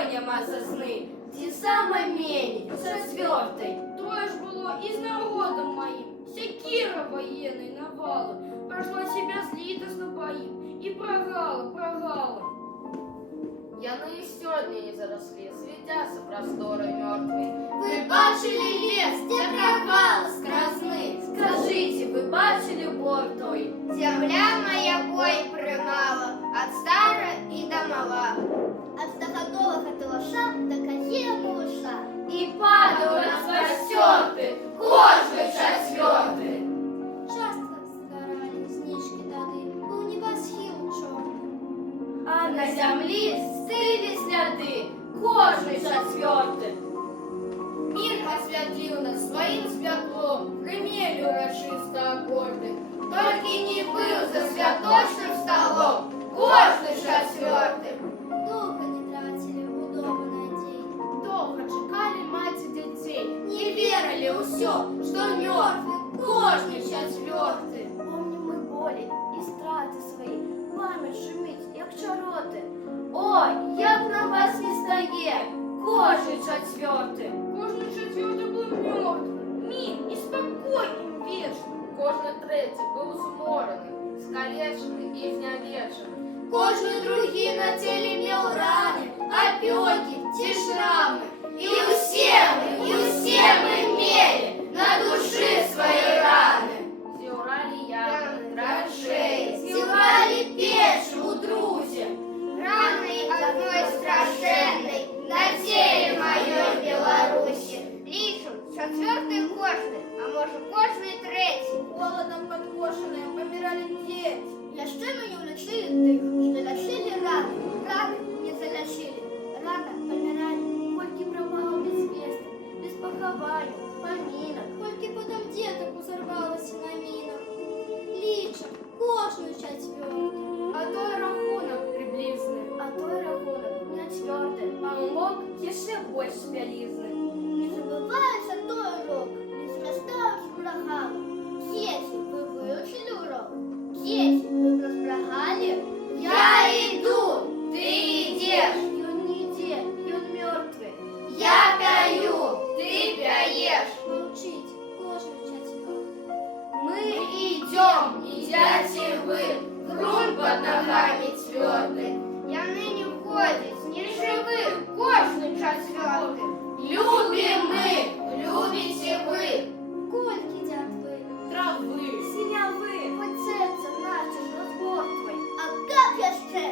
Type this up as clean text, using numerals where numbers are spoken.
другой нема сосны, ті саме мені, четвертий. То ж було і з народом моїм, секира воєнний навалом, пройшла себя злітосно боїм, і прогала. Яны і сьогодні не заросли, світяться простори мертві. Ви бачили лес, де прогал скразний? Скажите, ви бачили бор той? Земля моя бой примала, от стара и до мала. От стогодового талаша до козьего малыша. І падав розпростерти, кожний четвертий. Часто сгорали снежки тады, был небосхил черный. А на землі стилі сляди, кожний четвертий. Мир освятил нас своим святлом, гремели урочисто аккорды. Только не был за святочным столом, кожний четвертий. Долго не тратили удобы надей. Долго чекали мать и детей. Не верили у все, что мертвый, кожний четвертий. Помним мы боли и страты свои, память шумить, як чароти. Ой, як на вас не стає, кожний четвертий. Кожный четвертый был мертвым, мир и спокойным вечным. Кожний третій був зморений, скалечений і знявечений. Кожний другий на тілі мел рани, опеки, ті шрами. І усе ми мели на душі свої рани. Зіврали ями, Траншеї, зібрали печі у друзі. Раны одной страшенной на теле моей Беларуси. Лишим четвертый кожный, а может кожный третий. Голодом подкошенные помирали дети. Яшчэ мы не улечили тых, что лечили раны. Раны не залечили. Рано помирали, кольки пропало без весток, без похования, поминок. Кольки потом деток узорвалось на минах. Лічим кожную четвертую. А той рахунок приблизний. А той рахунок не четвертий, а урок ще більш вялізний. Не забывается той урок, не зрастаешь врагам. Дети, вы выучили урок? Дети, вы проспрогали? Я иду, ты идешь. Ён не ідзе, ён мертвый. Я пою, ты пяешь. Мовчить кожний четвертый. Мы идем, идете вы, грунт под ногами твердый. Яны не входять, не живых, кожний четвертый. Любим мы, любите вы. Кольки дятвы, Травы. Синявы. хоч серце наше ж розгортвай. А как яшчэ